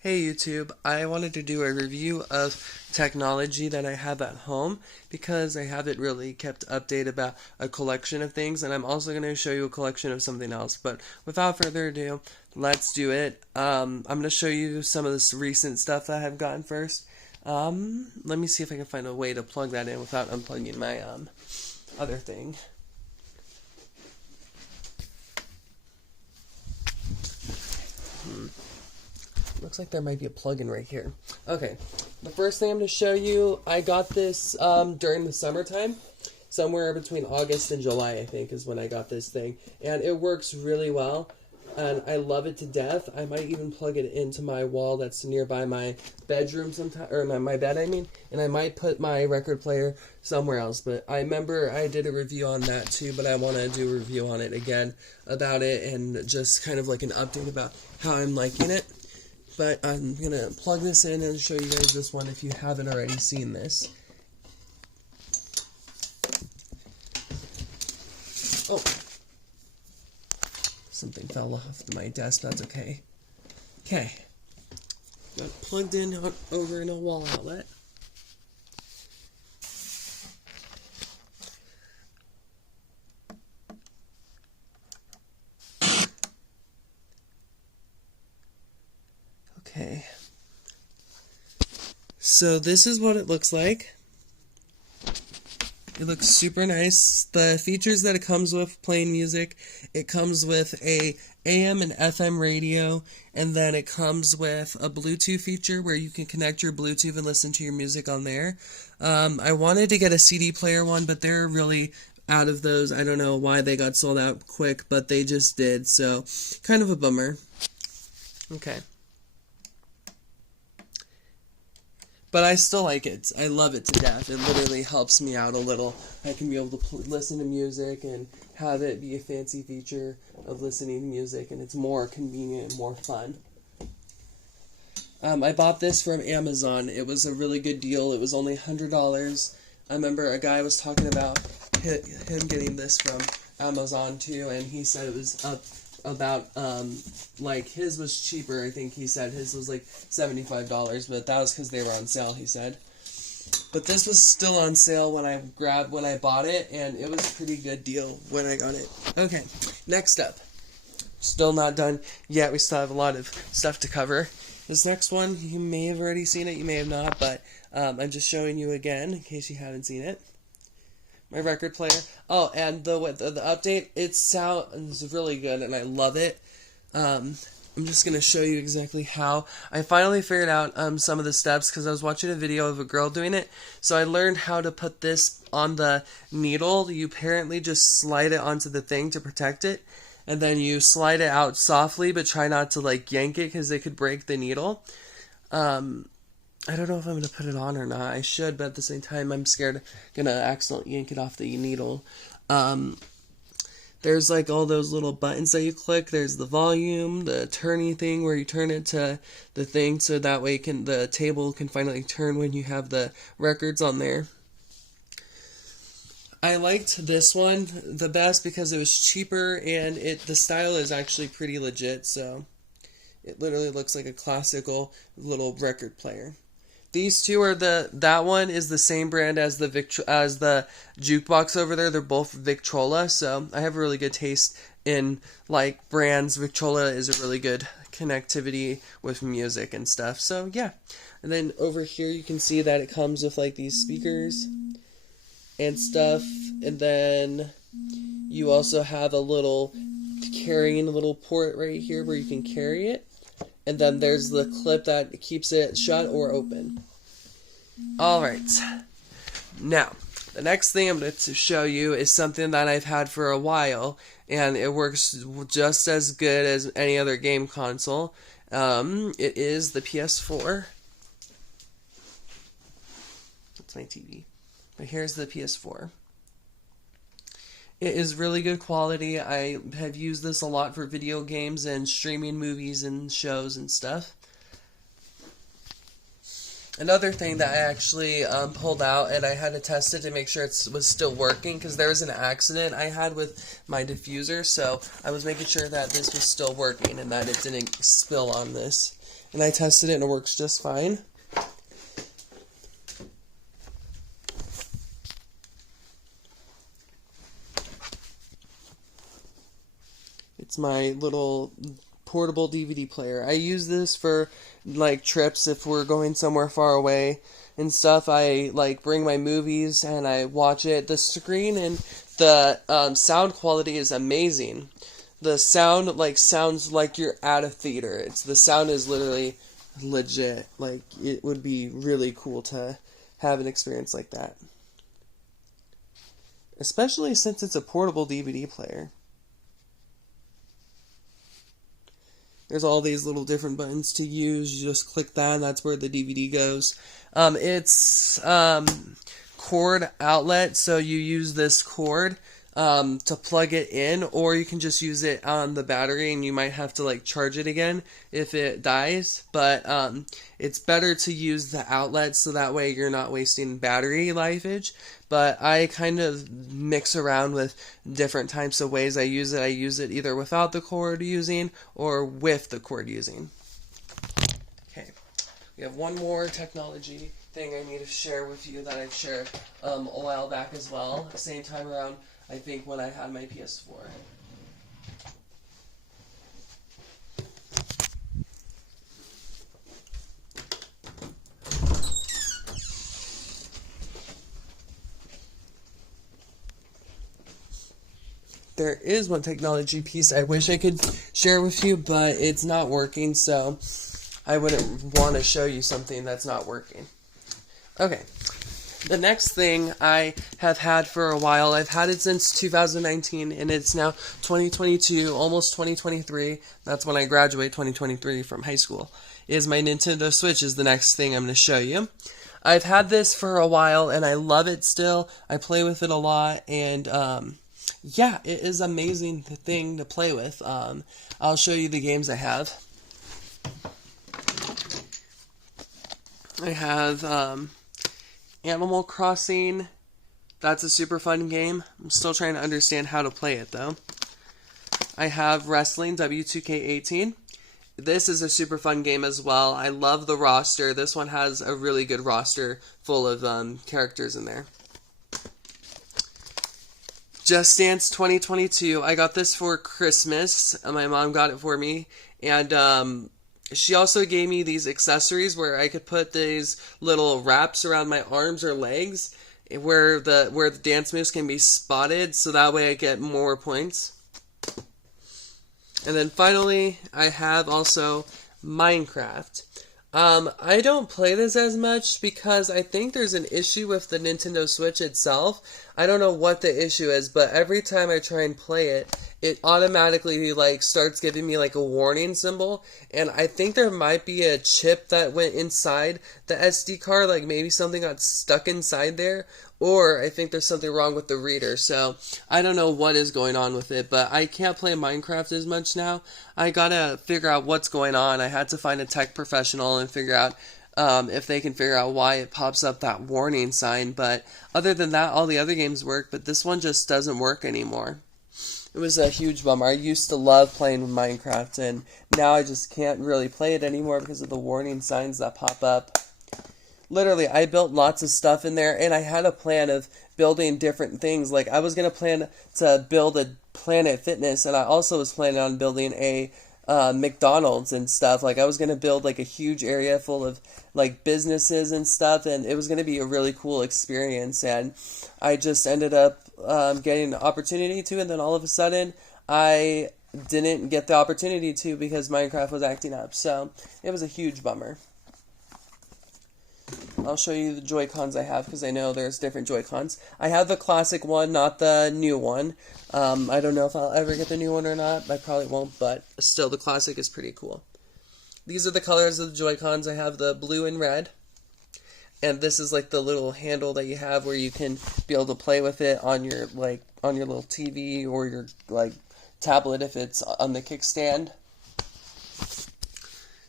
Hey YouTube, I wanted to do a review of technology that I have at home because I haven't really kept update about a collection of things, and I'm also going to show you a collection of something else. But without further ado, let's do it. I'm going to show you some of this recent stuff that I've gotten first. Let me see if I can find a way to plug that in without unplugging my other thing. Looks like there might be a plugin right here. Okay, the first thing I'm going to show you, I got this during the summertime. Somewhere between August and July, I think, is when I got this thing. And it works really well, and I love it to death. I might even plug it into my wall that's nearby my bedroom sometime, or my bed, I mean. And I might put my record player somewhere else. But I remember I did a review on that too, but I want to do a review on it again about it and just kind of like an update about how I'm liking it. But I'm going to plug this in and show you guys this one if you haven't already seen this. Oh. Something fell off my desk, that's okay. Okay. Got it plugged in over in a wall outlet. Okay. So this is what it looks like. It looks super nice. The features that it comes with, playing music, it comes with a AM and FM radio, and then it comes with a Bluetooth feature where you can connect your Bluetooth and listen to your music on there. I wanted to get a CD player one, but they're really out of those. I don't know why they got sold out quick, but they just did, so kind of a bummer. Okay. But I still like it. I love it to death. It literally helps me out a little. I can be able to listen to music and have it be a fancy feature of listening to music, and it's more convenient and more fun. I bought this from Amazon. It was a really good deal. It was only $100. I remember a guy was talking about him getting this from Amazon too, and he said it was up about like his was cheaper. I think he said his was like $75, but that was because they were on sale, he said. But this was still on sale when I bought it, and it was a pretty good deal when I got it. Okay, next up. Still not done yet. We still have a lot of stuff to cover. This next one, you may have already seen it, you may have not, but I'm just showing you again in case you haven't seen it. My record player. Oh, and the update, it sounds really good, and I love it. I'm just going to show you exactly how. I finally figured out some of the steps because I was watching a video of a girl doing it. So I learned how to put this on the needle. You apparently just slide it onto the thing to protect it. And then you slide it out softly, but try not to like yank it because it could break the needle. I don't know if I'm going to put it on or not. I should, but at the same time, I'm scared I'm going to accidentally yank it off the needle. There's like all those little buttons that you click. There's the volume, the turning thing where you turn it to the thing so that way the table can finally turn when you have the records on there. I liked this one the best because it was cheaper and the style is actually pretty legit, so it literally looks like a classical little record player. These two are that one is the same brand as the jukebox over there. They're both Victrola, so I have a really good taste in like brands. Victrola is a really good connectivity with music and stuff. So yeah, and then over here you can see that it comes with like these speakers and stuff, and then you also have a little carrying little port right here where you can carry it. And then there's the clip that keeps it shut or open. Alright. Now, the next thing I'm going to show you is something that I've had for a while. And it works just as good as any other game console. It is the PS4. That's my TV. But here's the PS4. It is really good quality. I have used this a lot for video games and streaming movies and shows and stuff. Another thing that I actually pulled out, and I had to test it to make sure it was still working, because there was an accident I had with my diffuser, so I was making sure that this was still working and that it didn't spill on this. And I tested it and it works just fine. It's my little portable DVD player. I use this for like trips if we're going somewhere far away and stuff. I like bring my movies and I watch it. The screen and the sound quality is amazing. The sound like sounds like you're at a theater. The sound is literally legit. Like it would be really cool to have an experience like that. Especially since it's a portable DVD player. There's all these little different buttons to use. You just click that, and that's where the DVD goes. It's cord outlet, so you use this cord to plug it in, or you can just use it on the battery, and you might have to like charge it again if it dies. But it's better to use the outlet, so that way you're not wasting battery lifeage. But I kind of mix around with different types of ways I use it. I use it either without the cord using or with the cord using. Okay, we have one more technology thing I need to share with you that I've shared a while back as well. Same time around, I think, when I had my PS4. There is one technology piece I wish I could share with you, but it's not working, so I wouldn't want to show you something that's not working. Okay, the next thing I have had for a while, I've had it since 2019, and it's now 2022, almost 2023, that's when I graduate 2023 from high school, is my Nintendo Switch is the next thing I'm going to show you. I've had this for a while, and I love it still. I play with it a lot, and yeah, it is an amazing thing to play with. I'll show you the games I have. I have Animal Crossing. That's a super fun game. I'm still trying to understand how to play it, though. I have Wrestling W2K18. This is a super fun game as well. I love the roster. This one has a really good roster full of characters in there. Just Dance 2022. I got this for Christmas. My mom got it for me. And she also gave me these accessories where I could put these little wraps around my arms or legs where the dance moves can be spotted, so that way I get more points. And then finally, I have also Minecraft. I don't play this as much because I think there's an issue with the Nintendo Switch itself. I don't know what the issue is, but every time I try and play it, it automatically like starts giving me like a warning symbol, and I think there might be a chip that went inside the SD card, like maybe something got stuck inside there, or I think there's something wrong with the reader. So I don't know what is going on with it, but I can't play Minecraft as much now. I gotta figure out what's going on. I had to find a tech professional and figure out if they can figure out why it pops up that warning sign. But other than that, all the other games work, but this one just doesn't work anymore. It was a huge bummer. I used to love playing with Minecraft, and now I just can't really play it anymore because of the warning signs that pop up. Literally, I built lots of stuff in there, and I had a plan of building different things. Like, I was going to plan to build a Planet Fitness, and I also was planning on building a McDonald's and stuff. Like, I was going to build, like, a huge area full of, like, businesses and stuff, and it was going to be a really cool experience, and I just ended up getting an opportunity to, and then all of a sudden, I didn't get the opportunity to because Minecraft was acting up, so it was a huge bummer. I'll show you the Joy-Cons I have because I know there's different Joy-Cons. I have the classic one, not the new one. I don't know if I'll ever get the new one or not. I probably won't, but still, the classic is pretty cool. These are the colors of the Joy-Cons. I have the blue and red. And this is like the little handle that you have where you can be able to play with it on your little TV or your like tablet if it's on the kickstand.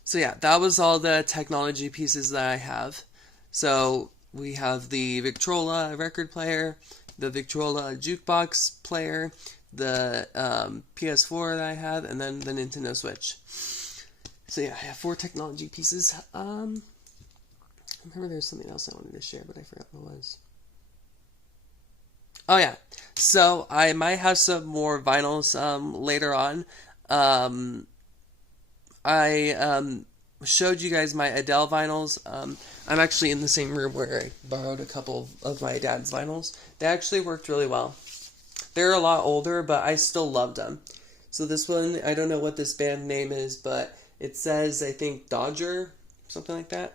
So yeah, that was all the technology pieces that I have. So we have the Victrola record player, the Victrola jukebox player, the PS4 that I have, and then the Nintendo Switch. So yeah, I have 4 technology pieces. I remember there's something else I wanted to share, but I forgot what it was. Oh yeah, so I might have some more vinyls later on. I showed you guys my Adele vinyls. I'm actually in the same room where I borrowed a couple of my dad's vinyls. They actually worked really well. They're a lot older, but I still loved them. So this one, I don't know what this band name is, but it says, I think, Dodger, something like that.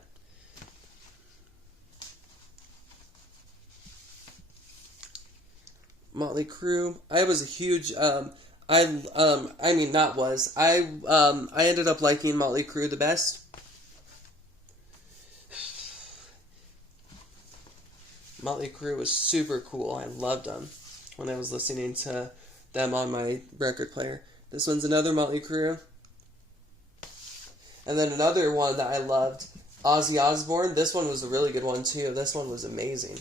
Motley Crue. I was a huge I ended up liking Motley Crue the best. Motley Crue was super cool. I loved them when I was listening to them on my record player. This one's another Motley Crue. And then another one that I loved, Ozzy Osbourne. This one was a really good one too. This one was amazing.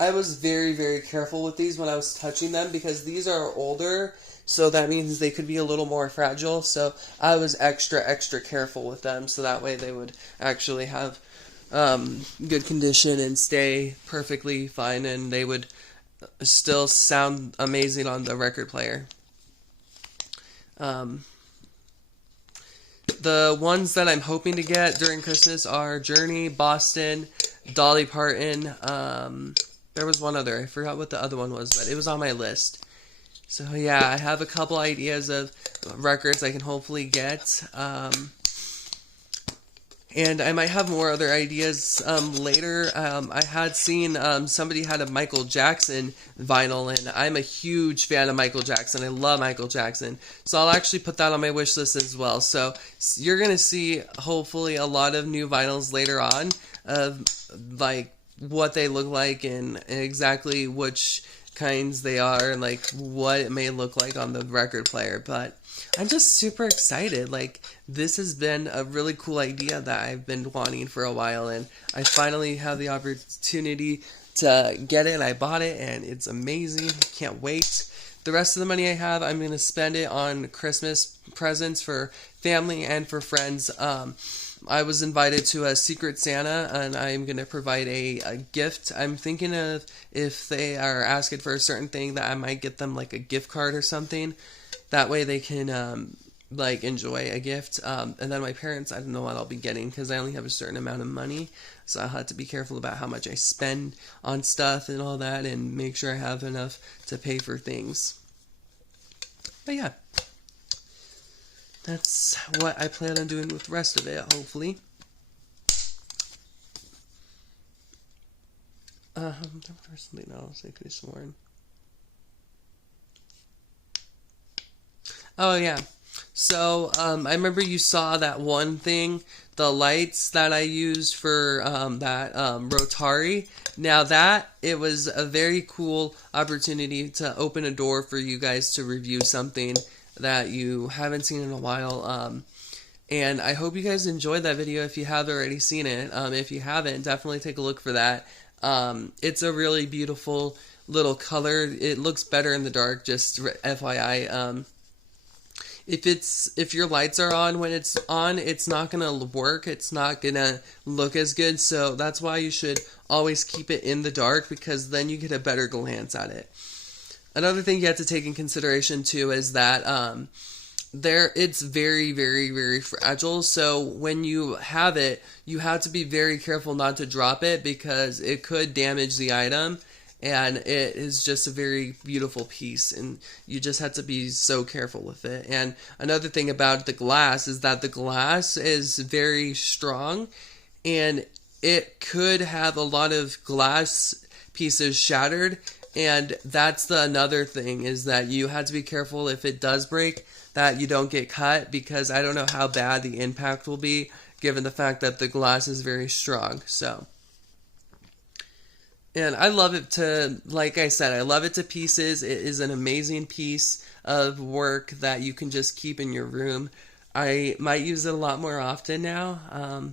I was very, very careful with these when I was touching them because these are older, so that means they could be a little more fragile. So I was extra, extra careful with them so that way they would actually have good condition and stay perfectly fine, and they would still sound amazing on the record player. The ones that I'm hoping to get during Christmas are Journey, Boston, Dolly Parton. There was one other. I forgot what the other one was, but it was on my list. So yeah, I have a couple ideas of records I can hopefully get. And I might have more other ideas later. I had seen somebody had a Michael Jackson vinyl, and I'm a huge fan of Michael Jackson. I love Michael Jackson. So I'll actually put that on my wish list as well. So you're going to see, hopefully, a lot of new vinyls later on of, like, what they look like and exactly which kinds they are and like what it may look like on the record player. But I'm just super excited. Like, this has been a really cool idea that I've been wanting for a while, and I finally have the opportunity to get it. I bought it and it's amazing. Can't wait. The rest of the money I have, I'm going to spend it on Christmas presents for family and for friends. I was invited to a Secret Santa, and I'm going to provide a gift. I'm thinking of, if they are asking for a certain thing, that I might get them like a gift card or something. That way they can like enjoy a gift. And then my parents, I don't know what I'll be getting because I only have a certain amount of money. So I'll have to be careful about how much I spend on stuff and all that, and make sure I have enough to pay for things. But yeah. That's what I plan on doing with the rest of it, hopefully. There was something else I could have sworn. Oh, yeah. So, I remember you saw that one thing, the lights that I used for that Rotary. Now it was a very cool opportunity to open a door for you guys to review something that you haven't seen in a while, and I hope you guys enjoyed that video if you have already seen it. If you haven't, definitely take a look for that. It's a really beautiful little color. It looks better in the dark, just FYI. If your lights are on when it's on, it's not gonna work. It's not gonna look as good, so that's why you should always keep it in the dark, because then you get a better glance at it. Another thing you have to take in consideration too is that it's very, very, very fragile. So when you have it, you have to be very careful not to drop it, because it could damage the item, and it is just a very beautiful piece, and you just have to be so careful with it. And another thing about the glass is that the glass is very strong, and it could have a lot of glass pieces shattered. And that's another thing, is that you have to be careful if it does break that you don't get cut, because I don't know how bad the impact will be given the fact that the glass is very strong. So And I love it to, like I said, I love it to pieces. It is an amazing piece of work that you can just keep in your room. I might use it a lot more often now.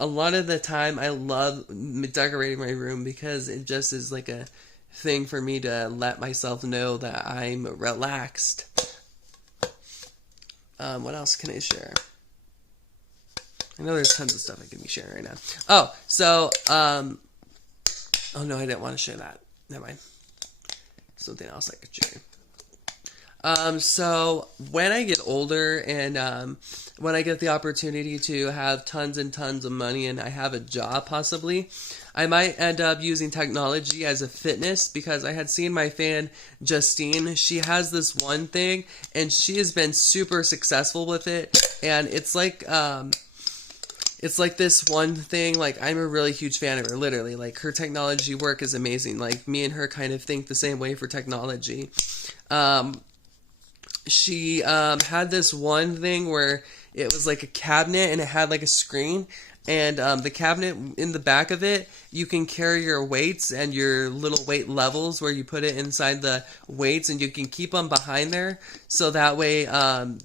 A lot of the time, I love decorating my room because it just is like a thing for me to let myself know that I'm relaxed. What else can I share? I know there's tons of stuff I can be sharing right now. Oh, so, oh no, I didn't want to share that. Never mind. Something else I could share. So when I get older and when I get the opportunity to have tons and tons of money and I have a job possibly, I might end up using technology as a fitness because I had seen my fan Justine. She has this one thing and she has been super successful with it, and it's like this one thing, like, I'm a really huge fan of her, literally. Like, her technology work is amazing. Like, me and her kind of think the same way for technology. She had this one thing where it was like a cabinet and it had like a screen, and the cabinet in the back of it, you can carry your weights and your little weight levels where you put it inside the weights, and you can keep them behind there, so that way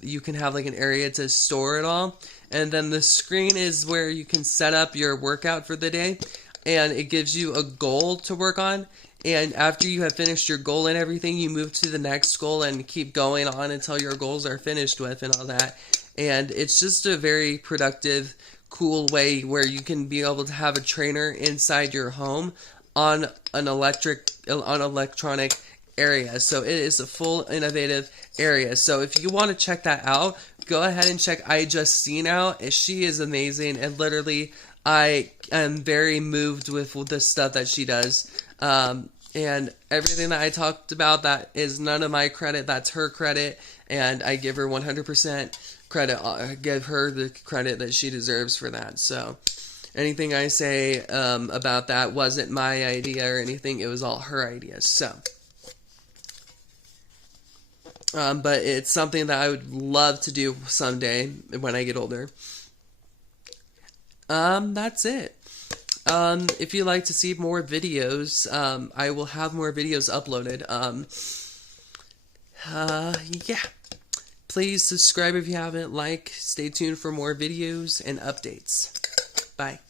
you can have like an area to store it all. And then the screen is where you can set up your workout for the day, and it gives you a goal to work on. And after you have finished your goal and everything, you move to the next goal and keep going on until your goals are finished with and all that. And it's just a very productive, cool way where you can be able to have a trainer inside your home on an electronic area. So it is a full innovative area. So if you want to check that out, go ahead and check iJustine out. She is amazing, and literally I am very moved with the stuff that she does. And everything that I talked about, that is none of my credit, that's her credit, and I give her 100% credit. I give her the credit that she deserves for that. So anything I say about that wasn't my idea or anything, it was all her idea. So but it's something that I would love to do someday when I get older. That's it. If you'd like to see more videos, I will have more videos uploaded. Yeah. Please subscribe if you haven't. Stay tuned for more videos and updates. Bye.